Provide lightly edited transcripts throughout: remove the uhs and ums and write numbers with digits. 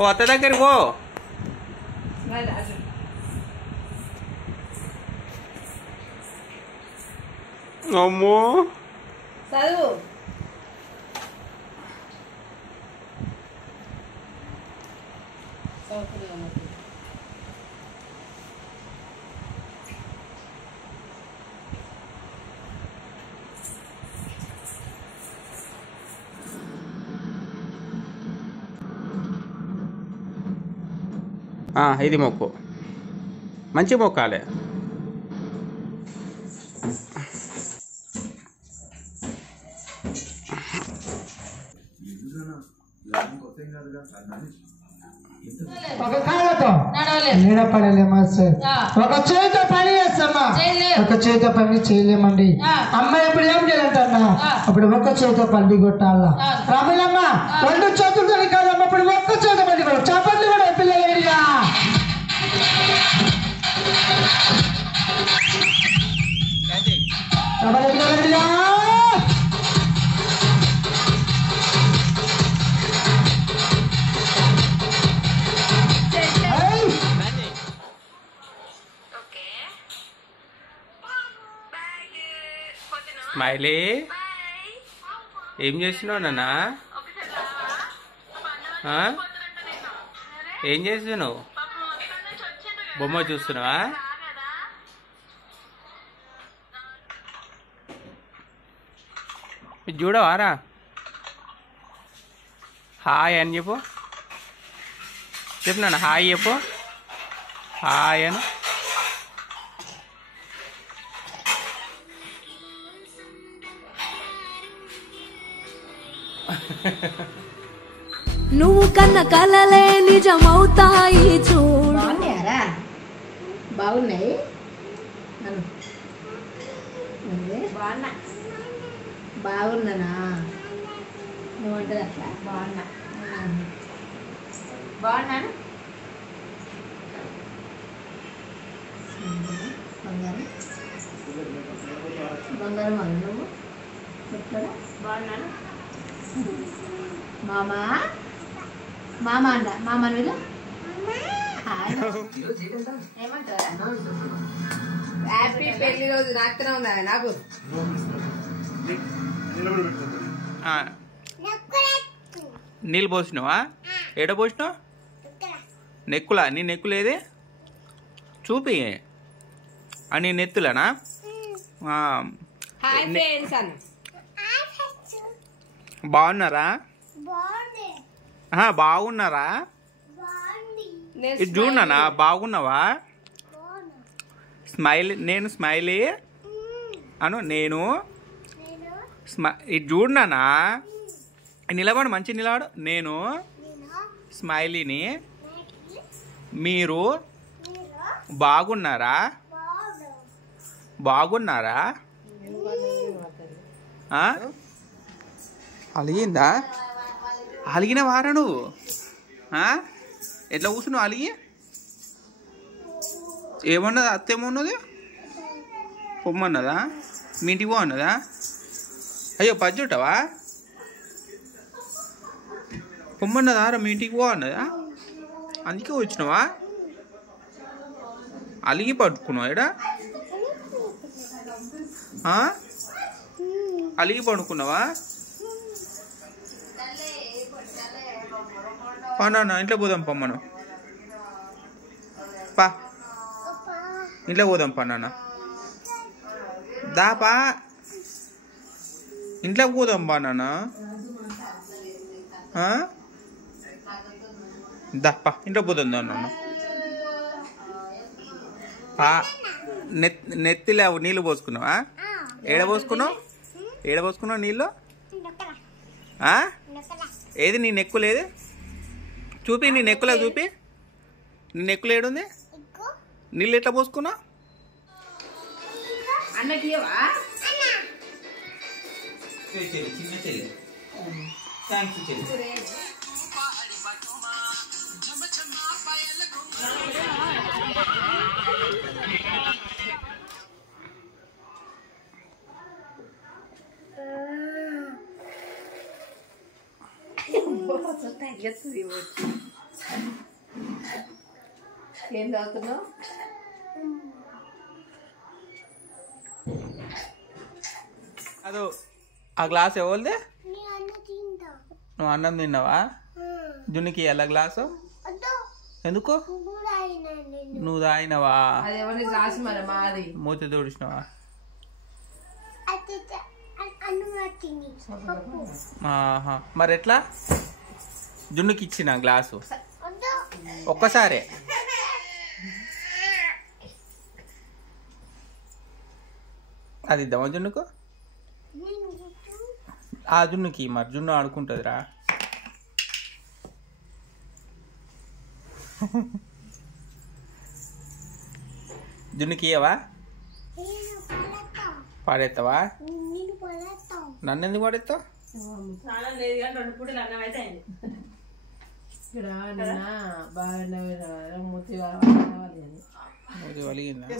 ఓ అత్త దగ్గరికి పో. అమ్మో చదువు. ఇది మొక్కు, మంచి మొక్కాలే. ఒక కాళ్ళతో నిలబడలేమా సార్? ఒక చేతితో పని చేస్తామా? ఒక చేతితో పని చేయలేమండి. అమ్మ ఇప్పుడు ఏం చేయాలంటన్నా? అప్పుడు ఒక్క చేతితో పల్లి కొట్టాలా? రామలమ్మ రెండు చేతులతో కాదమ్మ, ఇప్పుడు ఒక్క చేతితో పల్లి కొట్టాలి. చప్పట్లు కూడా పిల్లలేడిగా చప్పట్లు. స్మైలీ, ఏం చేస్తున్నావు నాన్న? ఏం చేస్తున్నావు? బొమ్మ చూస్తున్నావా? చూడవారా? హాయ్ అని చెప్పు. చెప్పు నాన్న, హాయ్ చెప్పు. హాయ్ అని. నువ్వు కన్న కలలే నిజమవుతాయి చూడు. బాగున్నాయి. బాగున్నానా? నువ్వంటది అట్లా. బాగున్నాను. బంగారం బంగారం అన్న నువ్వు ఎక్కడ బాగున్నాను. మామా మామా అంట. మామని వీళ్ళు ఏమంటారా? హ్యాపీ పెళ్లి రోజు నాకుతూనే ఉందా నాకు? నీళ్ళు పోసినావా? ఏడ పోసినావు? నెక్కులా? నీ నెక్కులేది చూపి. నీ నెత్తులనా? బాగున్నారా? బాగున్నారా? ఇది చూడనా? బాగున్నావా? స్మైల్. నేను స్మైలీ అను. నేను ఇది చూడనా? నిలబడు, మంచి నిలబడు. నేను స్మైలీని. మీరు బాగున్నారా? బాగున్నారా? అలిగిందా? అలిగిన వారా నువ్వు? ఎట్లా కూర్చున్నావు అలిగి? ఏమన్నది అత్త? ఏమన్నది? పొమ్మన్నదా? మీ ఇంటికి పో అన్నదా? అయ్యో పజ్జుంటావా? పొమ్మన్నదా? మీ ఇంటికి పో అన్నదా? అందుకే వచ్చినావా? అలిగి పట్టుకున్నావు ఎడా? అలిగి పడుకున్నావా? పన్నా ఇంట్లో పోదాం పమ్మను. పా ఇంట్లో పోదాం పన్నా. దాపా ఇంట్లో పోదాం పా నాన్న. దాపా ఇంట్లో పోదాం దా నాన్న. నెత్తిలో నీళ్ళు పోసుకున్నావా? ఏడ పోసుకున్నావు? ఏడ పోసుకున్నావు నీళ్ళు? ఏది నీ నెక్కు లేదు? చూపి, నీ నెక్కులా చూపి. నీ నెక్కులు ఏడుంది? నీళ్ళు ఎట్లా పోసుకున్నావు? చిన్న చెల్లి. థ్యాంక్స్ చెల్లి. ఏం చదువుతున్నావు? అదో ఆ గ్లాస్ ఎవరిది? నువ్వు అన్నం తిన్నావా? జున్నుకి ఎలా గ్లాసు? ఎందుకు? నువ్వు తాగినవా? మూతి తుడిచినవా? మరి ఎట్లా? జున్నుకి ఇచ్చిన గ్లాసు ఒక్కసారే. అది ఇద్దామా జున్నుకు? ఆ జున్నుకి మరి జున్ను ఆడుకుంటుందిరా. జున్నుకి ఇయ్యవా? పాడేస్తావా? నన్ను ఎందుకు పాడేస్తావు?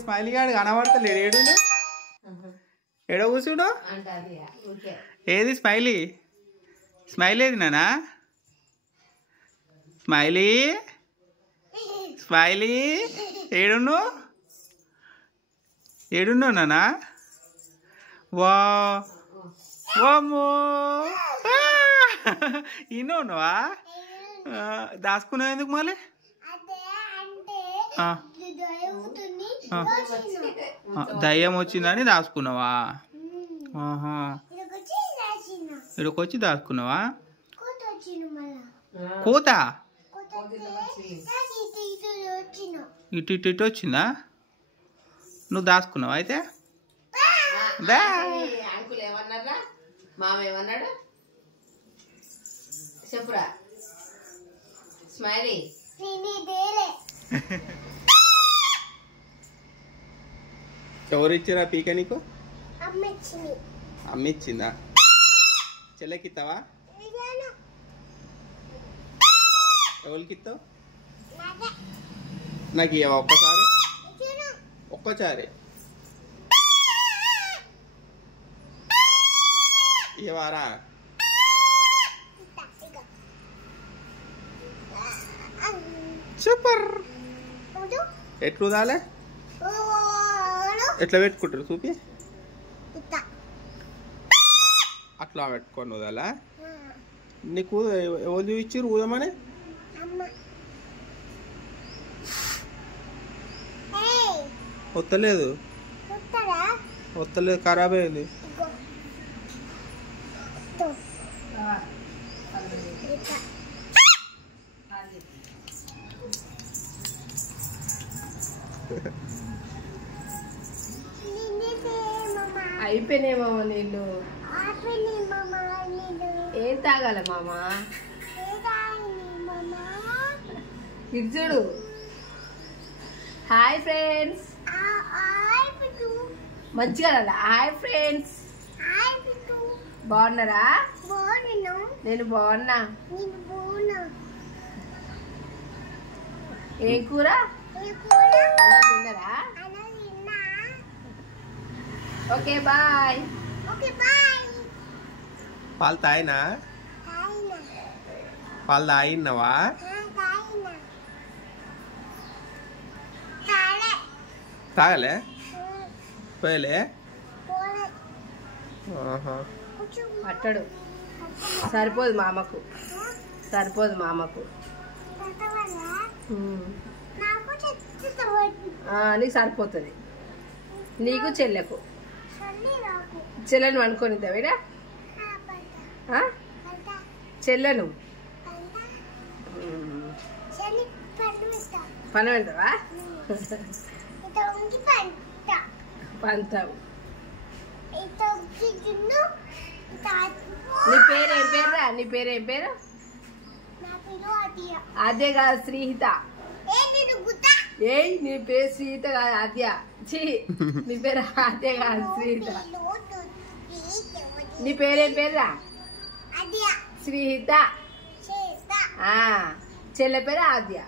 స్మైలీ గాడు కనబడతలేడు. ఏడు ఎడ కూర్చుడు? ఏది స్మైలీ? స్మైలీ ఏది నానా? Smiley smiley ఏడున్నావు? ఏడున్నావు నానా? వా వామ్మో ఇన్నోనువా? దాచుకున్నావు ఎందుకు మళ్ళీ? దయ్యం వచ్చిందని దాచుకున్నావా? ఇక్కడికి వచ్చి దాచుకున్నావా? కోత ఇటు ఇటు ఇటు వచ్చిందా? నువ్వు దాచుకున్నావా అయితే? అంకుల్ ఏమన్నారా? మామ ఏమన్నాడు చెప్పురా. స్మైలీ ఎవరు ఇచ్చిరా పీక నీకు? అమ్మ ఇచ్చిందా? చెల్లెకిస్తావా? ఎవరికి ఇస్తావు? నాకు ఇవ్వవా ఒక్కసారి? ఒక్కసారి ఇవ్వరా? సూపర్. ఎట్లు దాలే? ఎట్లా పెట్టుకుంటారు చూపి? అట్లా పెట్టుకోండి వదాలా? నీకు ఎవరు చూపించారు ఊదమని? వస్తలేదు వస్తలేదు, ఖరాబ్ అయింది. అయిపోయినాయి మామ నీళ్ళు. ఏం తాగాల మామ? ఇది చూడు. Hi friends. మంచిగా హాయ్ ఫ్రెండ్స్. బాగున్నారా? నేను బాగున్నా. ఏం కూర? అన్నం తిన్నారా? Okay bye. పాలు తాగినా? పాలు తాగినావా? తాగలే? పోయలే? అట్టడు సరిపోదు మామకు, సరిపోదు మామకు. నీకు సరిపోతుంది, నీకు చెల్లెకు. చెల్లెను అనుకోనిద్దా వీడా? చెల్లెను పని వెళ్తావా? పంతావు. నీ పేరేం పేరురా? నీ పేరేం పేరు? అదే కాదు శ్రీహిత. ఏయ్ నీ పేరు శ్రీహిత కాదు ఆద్య. ఛీ నీ పేరు ఆద్య కాదు శ్రీహిత. నీ పేరేం పేరురా? శ్రీహిత. చెల్లె పేరు ఆద్య.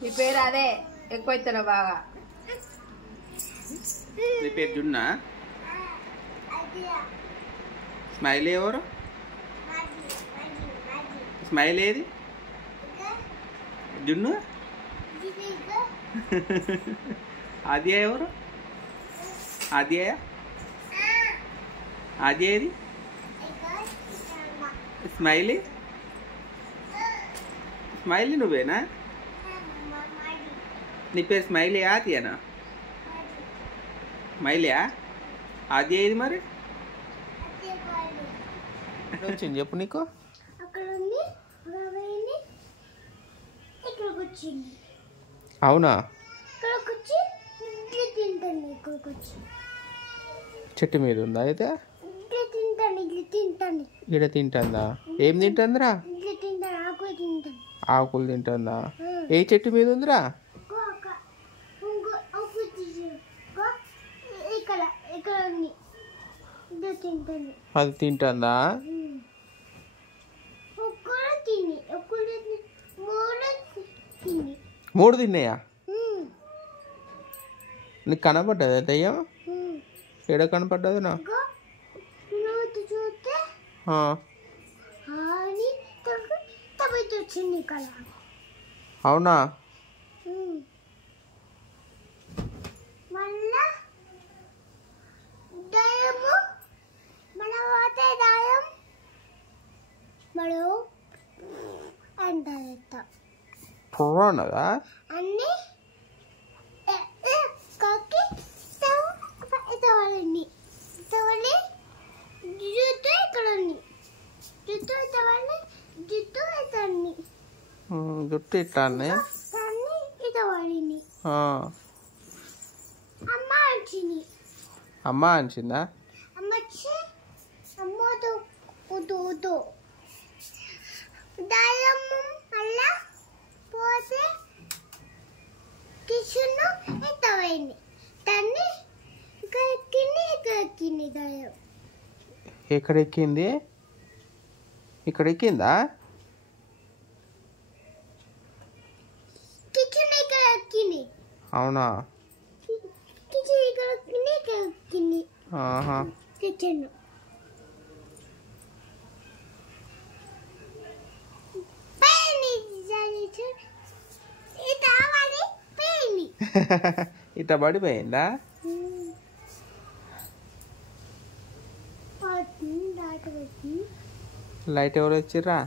నీ పేరు అదే ఎక్కువ ఇస్తాను బాగా. నీ పేరు జున్నా? స్మైలీ ఎవరు? స్మైల్ ఏది? జున్ను. ఆద్య ఎవరు? ఆద్య ఆద్య ఏది? స్మైలీ. స్మైలీ నువ్వేనా? నీ పేరు స్మైలీ ఆద్యనా? స్మైలీయా? ఆద్య ఏది మరి? వచ్చింది చెప్పు నీకు. అవునా? చెట్టు మీద ఉందా అయితే? ఇక్కడ తింటుందా? ఏం తింటుందిరా? ఆకులు తింటుందా? ఏ చెట్టు మీద ఉందిరా? అది తింటుందా? 3 తిన్నాయా? నీకు కనపడ్డదా దయ్యం? ఎక్కడ కనపడ్డది నా? అవునా? పువ్వన్నదా? జుట్టు ఇట్లా అమ్మ అంచిందా? ఎక్కడ ఎక్కింది? ఇక్కడ ఎక్కిందా? అవునా? ఇట్లా పడిపోయిందా? లైట్ ఎవరు వచ్చిర్రా?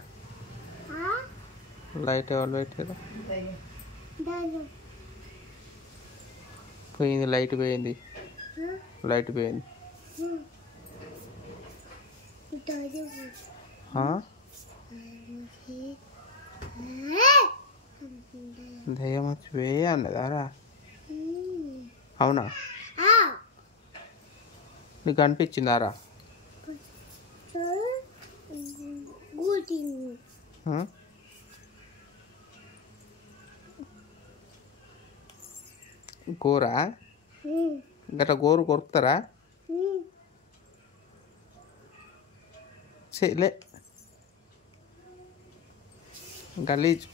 లైట్ ఎవరు పెట్టిర్రా? పోయింది. లైట్ పోయింది. లైట్ పోయింది. దయ్యం వచ్చి పోయి అన్నదారా? అవునా? నీకు అనిపించిందారా? కూర గట్లా గోరు కొరుకుతారా? లే గలీజ్.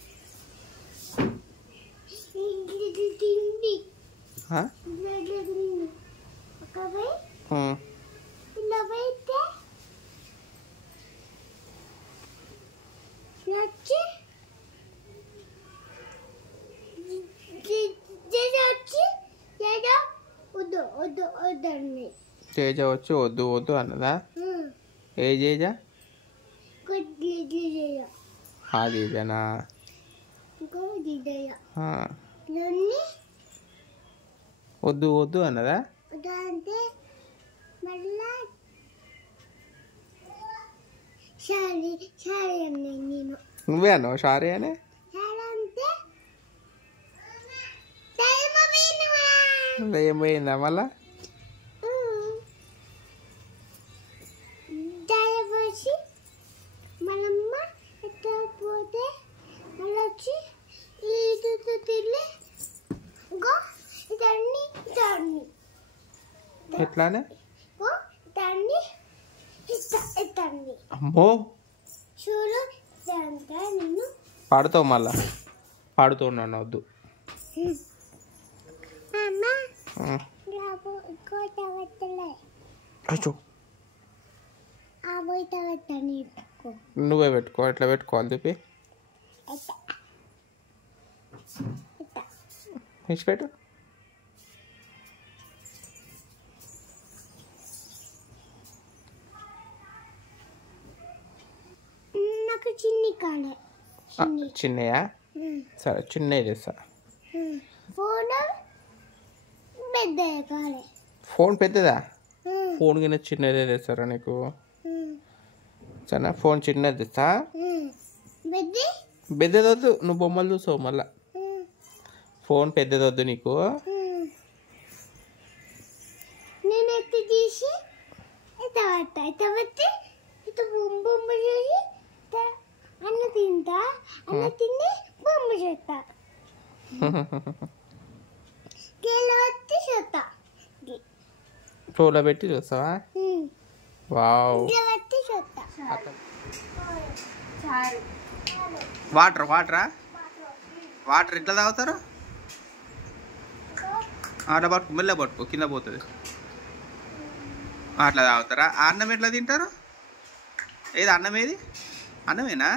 తేజ వచ్చి వద్దు వద్దు అన్నదా? ఏ తేజ? ఆ తేజనా? వద్దు వద్దు అన్నదా? నువ్వే అన్నావు సారీ అని? దయ్యం పోయిందా మళ్ళా? ఎట్లానే? అమ్మో పాడుతావు మళ్ళా? పాడుతున్నాను వద్దు. అచ్చో నువ్వే పెట్టుకో. ఎట్లా పెట్టుకోవాలి చెప్పి పెట్టు. చిన్నయా? సరే చిన్నవి చేస్తా. ఫోన్ పెద్దదా? ఫోన్ కింద చిన్నదే తెస్తారా నీకు? సరే ఫోన్ చిన్నది తెస్తా. పెద్దదొద్దు, నువ్వు బొమ్మలు చూసావు మళ్ళా. ఫోన్ పెద్దదొద్దు నీకు. ఫ్లోలో పెట్టి చూస్తావా? వావ్. వాటరా? వాటర్ ఎట్లా తాగుతారు? అట్లా పట్టుకో, మెల్ల పట్టుకో, కింద పోతుంది. అట్లా తాగుతారా? అన్నం ఎట్లా తింటారు? ఏది అన్నం? ఏది అన్నమేనా?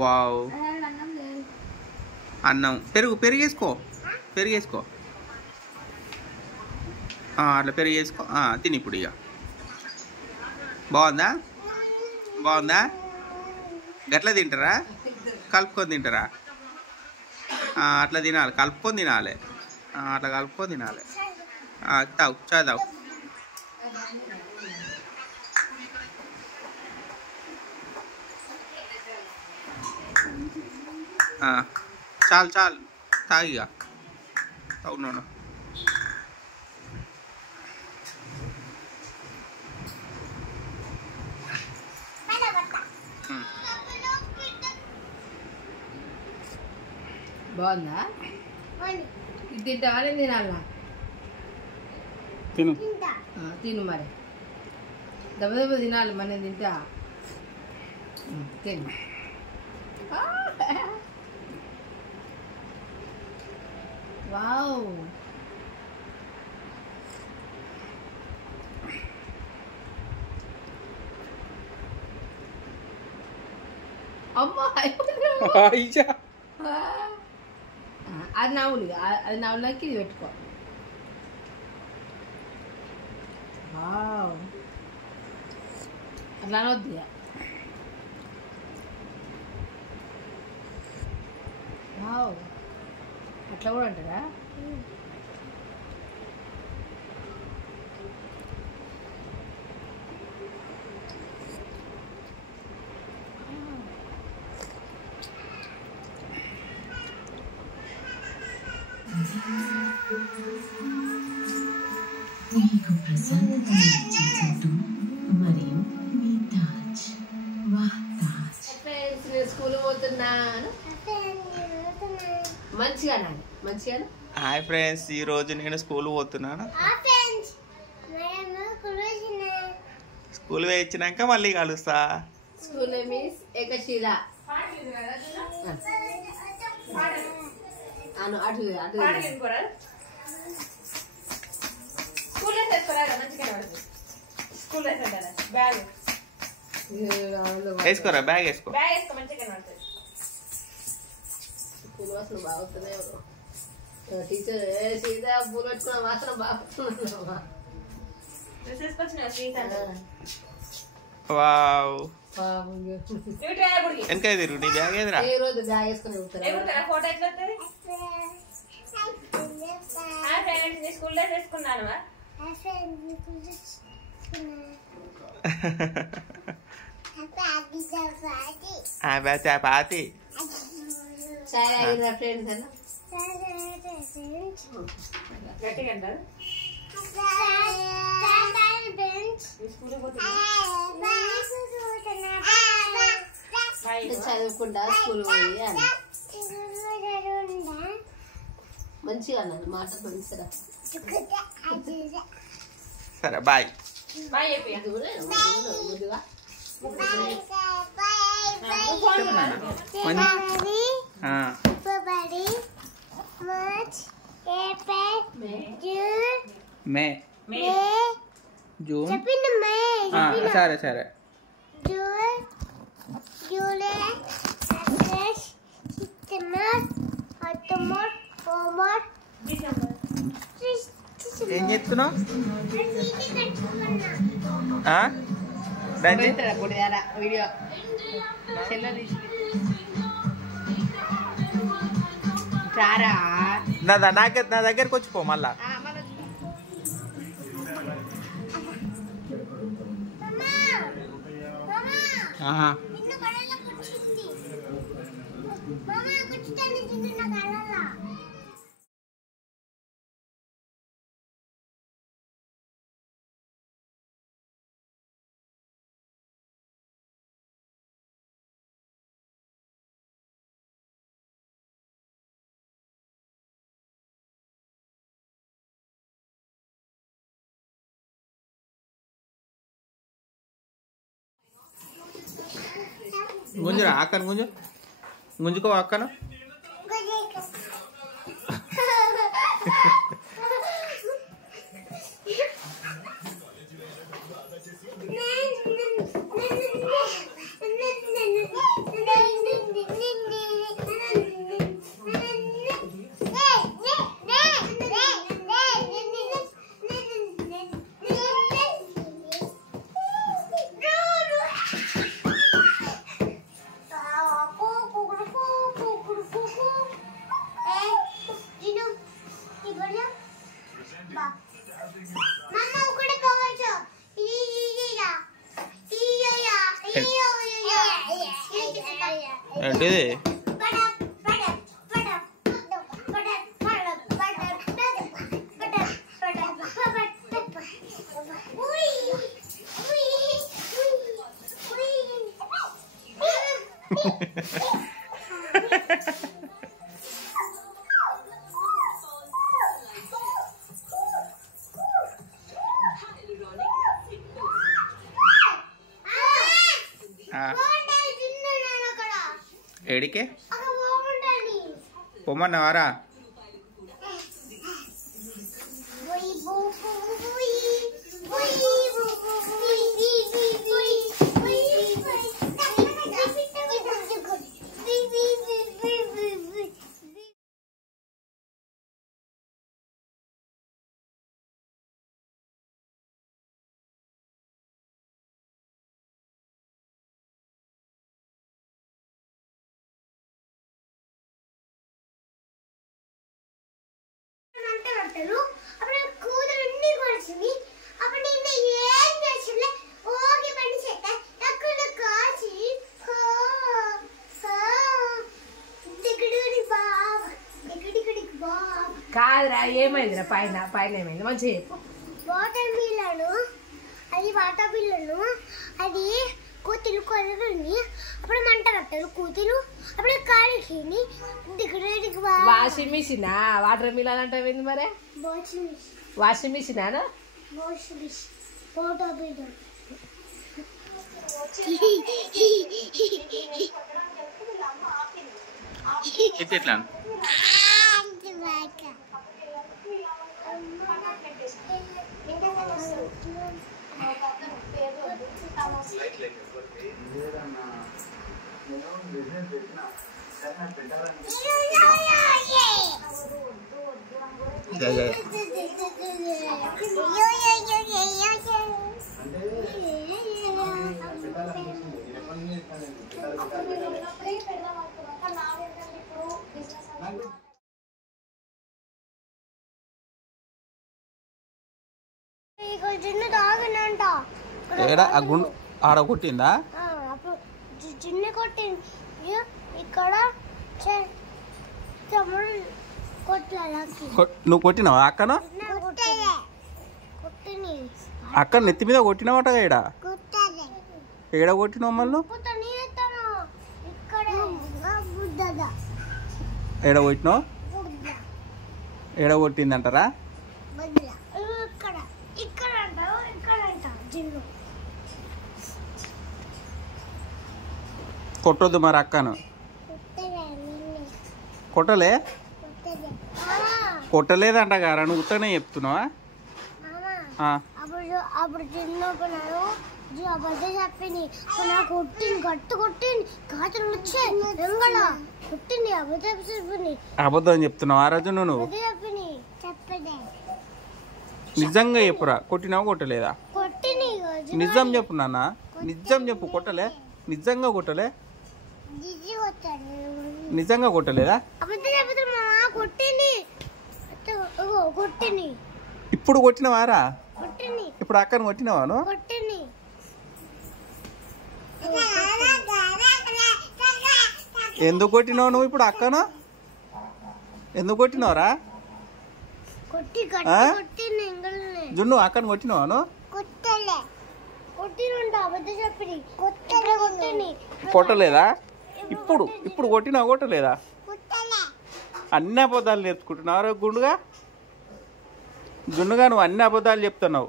వావ్. అన్నం పెరిగేసుకో. అట్లా పెరిగేసుకో. తిని ఇప్పుడు ఇక. బాగుందా? గట్లా తింటారా? కలుపుకొని తింటారా? అట్లా తినాలి, కలుపుకొని తినాలి. అట్లా కలుపుకొని తినాలి. తాగు, చాయ్ తాగు. చాలు తాగిగా. అవును. బాగుందా? ఇది తింటావా? నేను తినాలా? తిను మరి. దెబ్బ తినాలి మరి. నేను తింటా. తిను. వావ్. అమ్మా అది నవ్వులుగా, అది నవ్వులకి ఇది పెట్టుకో. అట్లా అనొద్దు. అట్లా కూడా అంటారా? మీకు ప్రశాంతత మరియు మీ తాజ్. స్కూల్ పోతున్నాను. మంచిగా. హాయ్ ఫ్రెండ్స్, ఈ రోజు నేను స్కూల్ పోతున్నాను. స్కూల్ వేయించినాక మళ్ళీ కలుస్తా. స్కూల్ మీన్స్ ఏకశిల. వేసుకోరా, బ్యాగ్ వేసుకో. బాగుతున్నాయి. టీచర్ సీదా పూలు పెట్టుకున్న మాత్రం బాగుతున్నావా? వావ్. వెనక తిరుగు. నీ బ్యాగ్ ఏదిరా? ఏ రోజు బ్యాగ్ వేసుకుని స్కూల్లో చేసుకున్నాను. చపాతి. చాయ్ తాగిరా ఫ్రెండ్స్ అన్న? గట్టిగా అంటారు. చదువుకుంటా స్కూల్ పోయి అని మంచిగా అన్నారు. మాట మంచిగా. సరే బాయ్. మే జూన్ సరే సరే. ఏం చెప్తున్నావు? వీడియో నా దగ్గరకు వచ్చిపో మళ్ళా. గుంజురా అక్కను, గుంజుకో అక్కను. ఏంటిది? ఏడికే పొమ్మన్నావారా? కాదురా, ఏమైందిరా? పైన ఏమైంది? మంచిగా చెప్పు. వాటర్ మిల్లను అది కూతురు కొలరుని అప్పుడు మంట కట్టారు కూతురు అప్పుడు కాడికి వాషింగ్ మిషన్. వాటర్ మిల్ అంటే ఏంది మరి? వాషింగ్ మిషన్ ఎట్లా ఏడా ఆ గుండు ఆడ కొట్టిందా? చిన్న కొట్టింది ఇక్కడ నువ్వు కొట్టినావా అక్కను? అక్క నెత్తి మీద కొట్టినావట. ఏడ ఏడ కొట్టినావు మళ్ళీ? ఏడ కొట్టినావు? ఏడ కొట్టిందంటారా? కొట్టొద్దు మరి అక్కను. కొట్టలేదంట గారా? నువ్వు ఉత్తనే చెప్తున్నావా? అప్పుడు చిన్నప్పుడు అబద్ధం చెప్పింది నాకు కొట్టింది గట్టు కొట్టింది కాతలు వచ్చాయి ఎంగళ కొట్టింది అబద్ధం చెప్పింది. అబద్ధం చెప్తున్నావు ఆ రోజు నువ్వు? చెప్పింది చెప్పదే నిజంగా చెప్పురా, కొట్టినావు కొట్టలేదా? కొట్టింది నిజం చెప్పు నాన్న, నిజం చెప్పు. కొట్టలే? నిజంగా కొట్టలే? నిజంగా కొట్టలేదా? అబద్ధం చెప్తున్నా కొట్టింది కొట్టింది. ఇప్పుడు కొట్టినవారా? కొట్టింది. ఇప్పుడు అక్కను కొట్టినవాను? కొట్టింది. ఎందుకు కొట్టినావు నువ్వు ఇప్పుడు అక్కను? ఎందుకు కొట్టినవరా? జున్ను అక్కను కొట్టినవాను? కొట్టలేదా? ఇప్పుడు ఇప్పుడు కొట్టినావు కొట్టలేదా? అన్ని అబద్ధాలు నేర్చుకుంటున్నావు గుండుగా. జున్నుగా నువ్వు అన్ని అబద్ధాలు చెప్తున్నావు.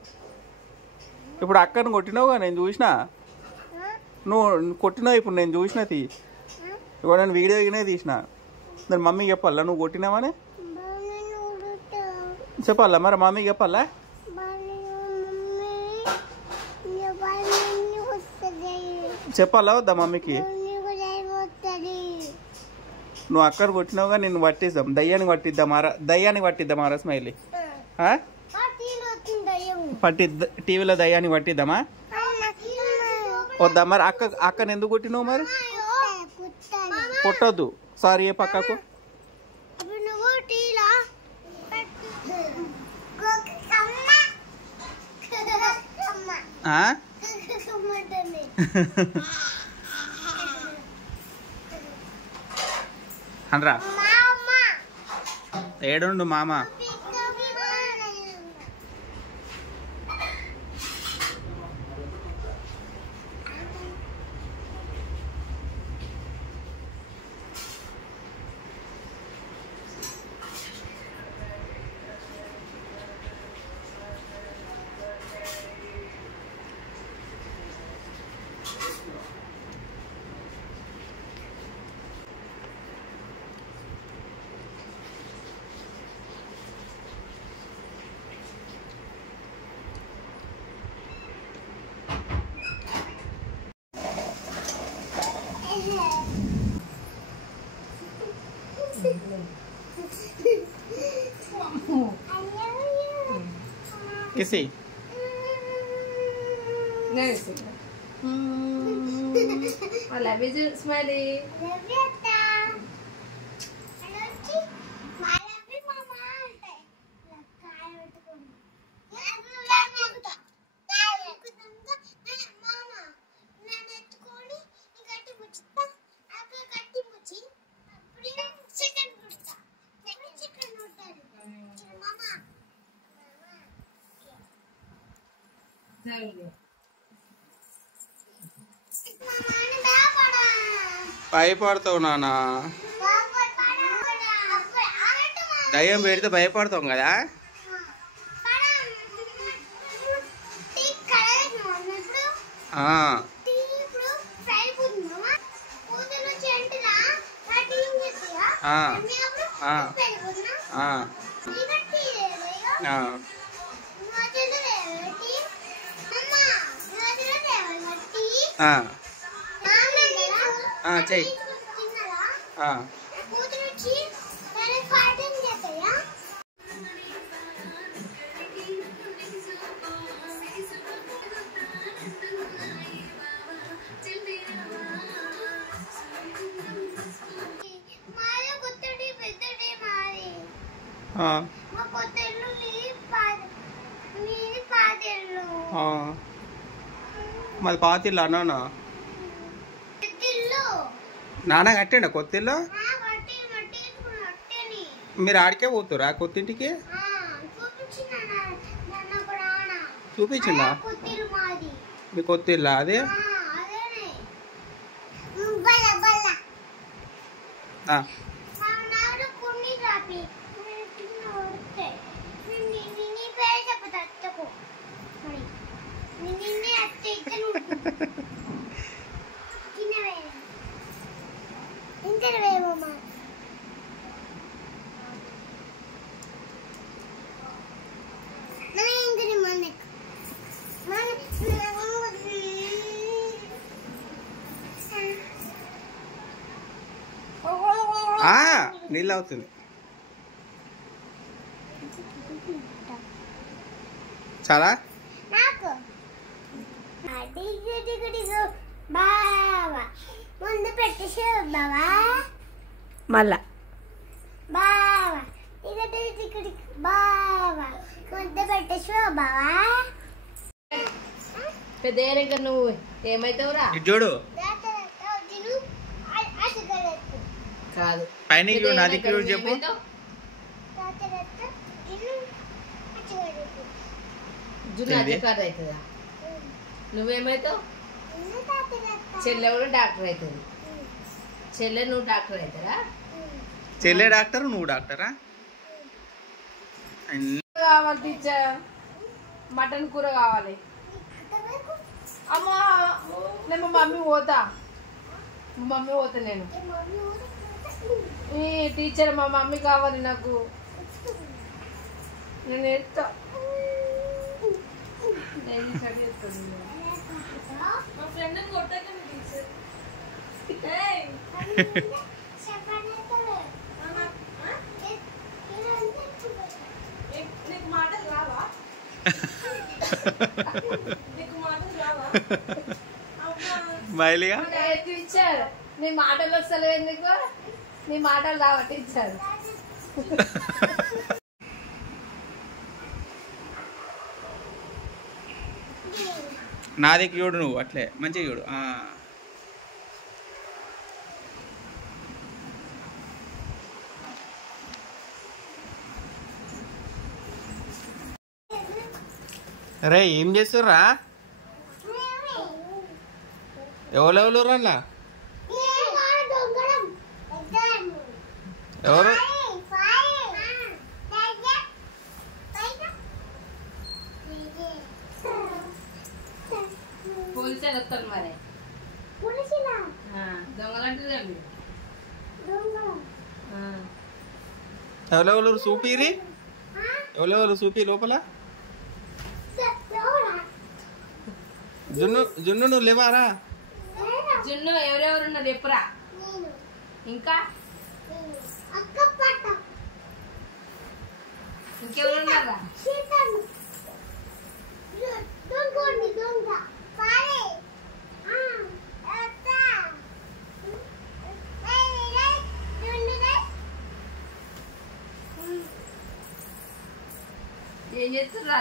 ఇప్పుడు అక్కను కొట్టినావుగా, నేను చూసినా. నువ్వు కొట్టినావు ఇప్పుడు నేను చూసినా. ఇప్పుడు నేను వీడియో తీసిన. దాని మమ్మీకి చెప్పాలా నువ్వు కొట్టినావని? చెప్పాలా మరి మమ్మీకి చెప్పాలా? చెప్పాలా వద్దా మమ్మీకి? నువ్వు అక్కను కొట్టినావుగా, నిన్ను పట్టిద్దాం. దయ్యానికి పట్టిద్దామారా? దయ్యానికి పట్టిద్దామారా స్మైలీ? టీవీలో దయ్యానికి పట్టిద్దామా? వద్దా మరి? అక్కను ఎందుకు కొట్టినావు మరి? కొట్టొద్దు. సారీ ఏ పక్కకు. అనరా ఏడుండు మామ. किसी లవ్ యూ స్మైలీ. భయపడతావు నాన్న. దయ్యం పెడితే భయపడతాం కదా. చెయ్యి. మాది పాతిల్లు అన్నా. నాన్న కట్టండి కొత్త ఇల్లు. మీరు ఆడికే పోతురా కొత్తింటికి? చూపించిందా మీ కొత్త ఇల్లు? అదే నీళ్ళు అవుతుంది. చాలా నాకు అడిగి దిగు బావా ముందు పెట్టేసి బావా మళ్ళా బావా దిగు బావా ముందు పెట్టేసి బావా పెద్ద నువ్వు ఏమైతావురా చూడు కాదు పైన నాది చెప్పు. జున్ను అధికారి అవుతుందా? నువ్వేమవుతావు? చెల్లె కూడా డాక్టర్ అవుతుంది. చెల్లె నువ్వు డాక్టర్ అవుతారా? చెల్లె డాక్టర్ నువ్వు డాక్టరా? కావాలి టీచర్, మటన్ కూర కావాలి. అమ్మా నేను మా మమ్మీ పోతా నేను. ఈ టీచర్ మా మమ్మీ కావాలి నాకు. నేను ఎత్తా మా ఫ్రెండ్ కొట్టాక టీచర్ నీకు మాటలు రావా? నీకు మాటలు రావా? టీచర్ నీ మాటలు వస్తలే ఎందుకు? నీ మాటలు రావా టీచర్? నాది చూడు నువ్వు అట్లే మంచిగా చూడు. రే ఏం చేస్తుర్రా? ఎవరెవరు రా? ఎవరు? పోలీసులు వస్తారు మరి. దొంగలంటే ఎవరెవరు చూపిరి? ఎవరెవరు చూపి లోపల? జున్ను నువ్వు లేవారా? జున్ను ఎవరెవరు ఉన్నారు ఎప్పురా? ఇంకా ఇంకెవరు ఉన్నారా? ఏం చేస్తున్నా?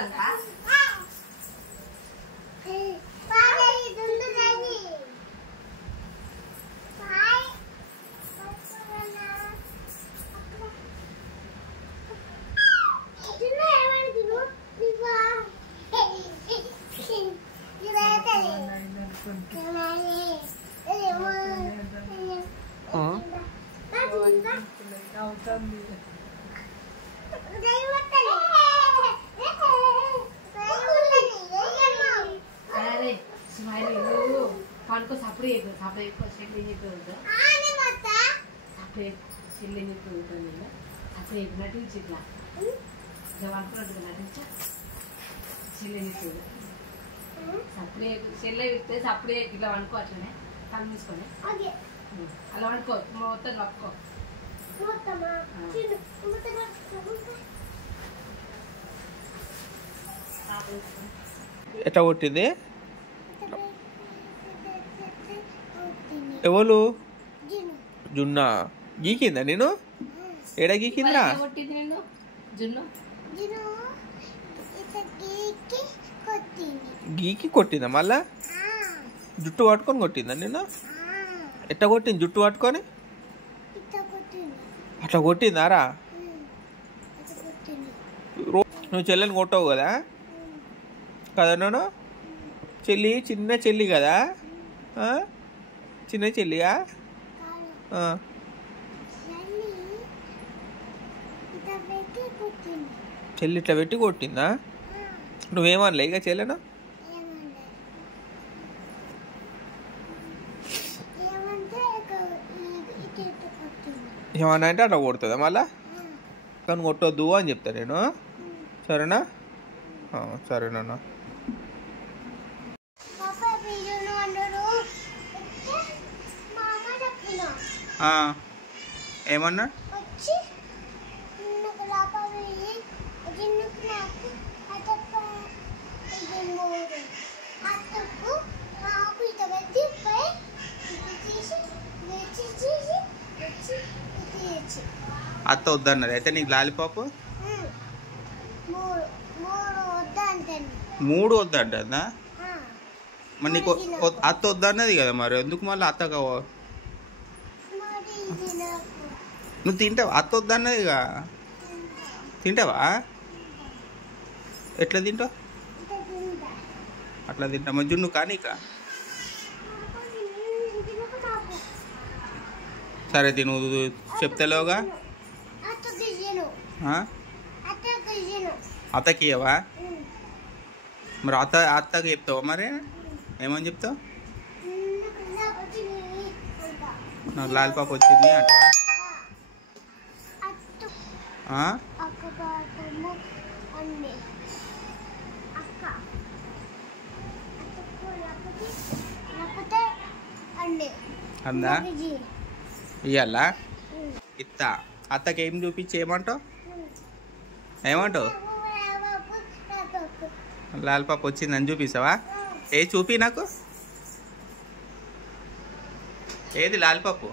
పనుకో సపరేట్ చెల్లి సపరేట్ నటించి ఇట్లా అనుకున్నట్టుగా నటించా చెల్లి సపరేట్ చెల్లె ఇస్తే సపరేట్ ఇట్లా అనుకో అట్లనే కళ్ళు మూసుకొని అలా అనుకో మొత్తం కప్పుకో. ఎట్లా కొట్టింది? ఎవరు? జున్నా గీకిందా నేను? ఏడా గీకిందా? కొట్టింది నేను జున్ను గీకి కొట్టిందా? మళ్ళా జుట్టు పట్టుకొని కొట్టిందా నేను? ఎట్లా కొట్టింది? జుట్టు పట్టుకొని అట్లా కొట్టిందారా? నువ్వు చెల్లెని కొట్టవు కదా కదా? నేను చెల్లి చిన్న చెల్లి కదా? చిన్న చెల్లిగా? చెల్లి ఇట్లా పెట్టి కొట్టిందా? నువ్వేమనలే ఇక చెల్లెను? ఏమన్నా అంటే అట్లా కొడుతుందా మళ్ళా? కానీ కొట్టొద్దు అని చెప్తా నేను. సరేనా? సరేనా? ఏమన్నా? అత్త వద్దన్నది. అయితే నీకు లాలీపాప్ 3 వద్దంటా. మరి నీకు అత్త వద్దన్నది కదా, మరి ఎందుకు మళ్ళీ అత్త కావో? నువ్వు తింటావా? అత్త వద్దన్నదిగా, తింటావా? ఎట్లా తింటావు? అట్లా తింటా. మరి జున్ను కానీ ఇక సరే తిను, చెప్తలేవుగా. అత్తకి ఇవ్వవా? మరి అత్తకి చెప్తావా? మరి ఏమని చెప్తావు? నాకు లాలీపాప్ వచ్చింది అంట. అందా ఇయ్యాలా? ఇత్తా. అత్తకి ఏం చూపించి ఏమంటావు? ఏమంటావు? లాలీపాప్ వచ్చిందని చూపిస్తావా? చూపి నాకు. ఏది లాలీపాప్?